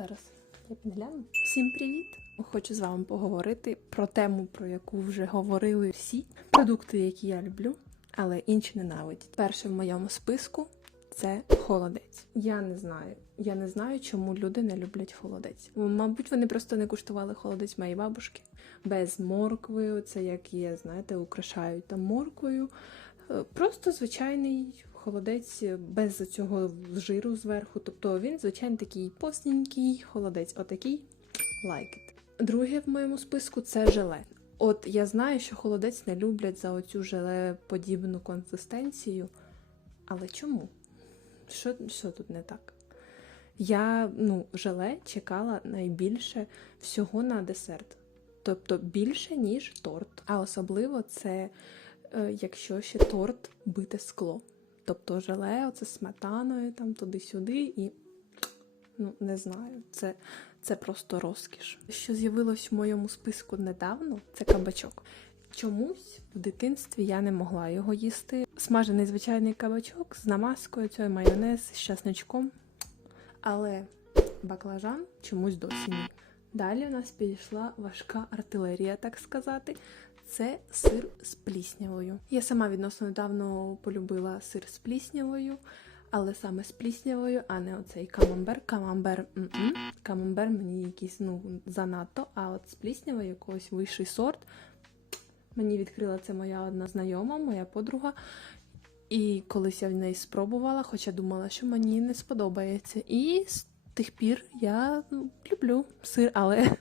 Зараз я підгляну. Всім привіт! Хочу з вами поговорити про тему, про яку вже говорили всі продукти, які я люблю, але інші ненавидять. Перше в моєму списку це холодець. Я не знаю. Я не знаю, чому люди не люблять холодець. Мабуть, вони просто не куштували холодець моєї бабушки без моркви. Це як є, знаєте, украшають там морквою. Е, Просто звичайний холодець без цього жиру зверху. Тобто він, звичайно, такий постненький холодець, отакий like it. Друге в моєму списку це желе. От я знаю, що холодець не люблять за оцю желе подібну консистенцію. Але чому? Що, що тут не так? Я ну, желе чекала найбільше всього на десерт. Тобто більше, ніж торт. А особливо це е, якщо ще торт бите скло. Тобто желе, оце сметаною, там туди-сюди, і ну не знаю, це, це просто розкіш. Що з'явилось в моєму списку недавно, це кабачок. Чомусь в дитинстві я не могла його їсти. Смажений звичайний кабачок з намазкою, цей майонез з часничком. Але баклажан чомусь досі ні. Далі у нас підійшла важка артилерія, так сказати. Це сир з пліснявою. Я сама відносно недавно полюбила сир з пліснявою, але саме з пліснявою, а не оцей камамбер. Камамбер м-м. камамбер мені якийсь ну занадто. А от з пліснявою якогось вищий сорт. Мені відкрила це моя одна знайома, моя подруга. І колись я в неї спробувала, хоча думала, що мені не сподобається. І з тих пір я ну, люблю сир, але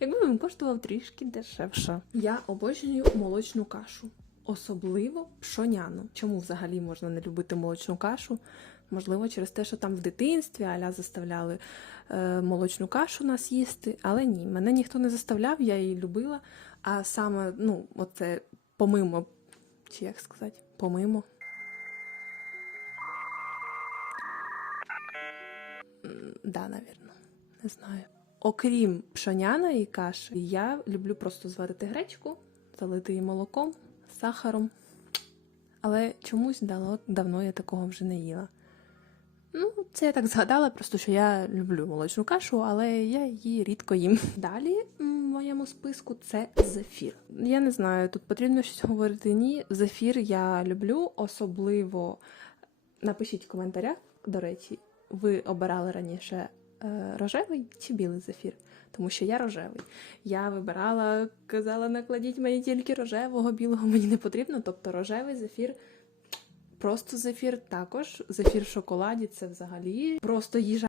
якби він коштував трішки дешевше. Я обожнюю молочну кашу, особливо пшоняну. Чому взагалі можна не любити молочну кашу? Можливо, через те, що там в дитинстві аля заставляли е, молочну кашу нас їсти, але ні, мене ніхто не заставляв, я її любила. А саме, ну, оце помимо, чи як сказати, помимо. Да, навірно, не знаю. Окрім пшоняної каші, я люблю просто зварити гречку, залити її молоком, сахаром. Але чомусь давно я такого вже не їла. Ну, це я так згадала, просто що я люблю молочну кашу, але я її рідко їм. Далі в моєму списку це зефір. Я не знаю, тут потрібно щось говорити. Ні, зефір я люблю, особливо напишіть в коментарях, до речі, ви обирали раніше рожевий чи білий зефір? Тому що я рожевий. Я вибирала, казала, накладіть мені тільки рожевого, білого мені не потрібно. Тобто рожевий зефір Просто зефір також. Зефір в шоколаді це взагалі просто їжа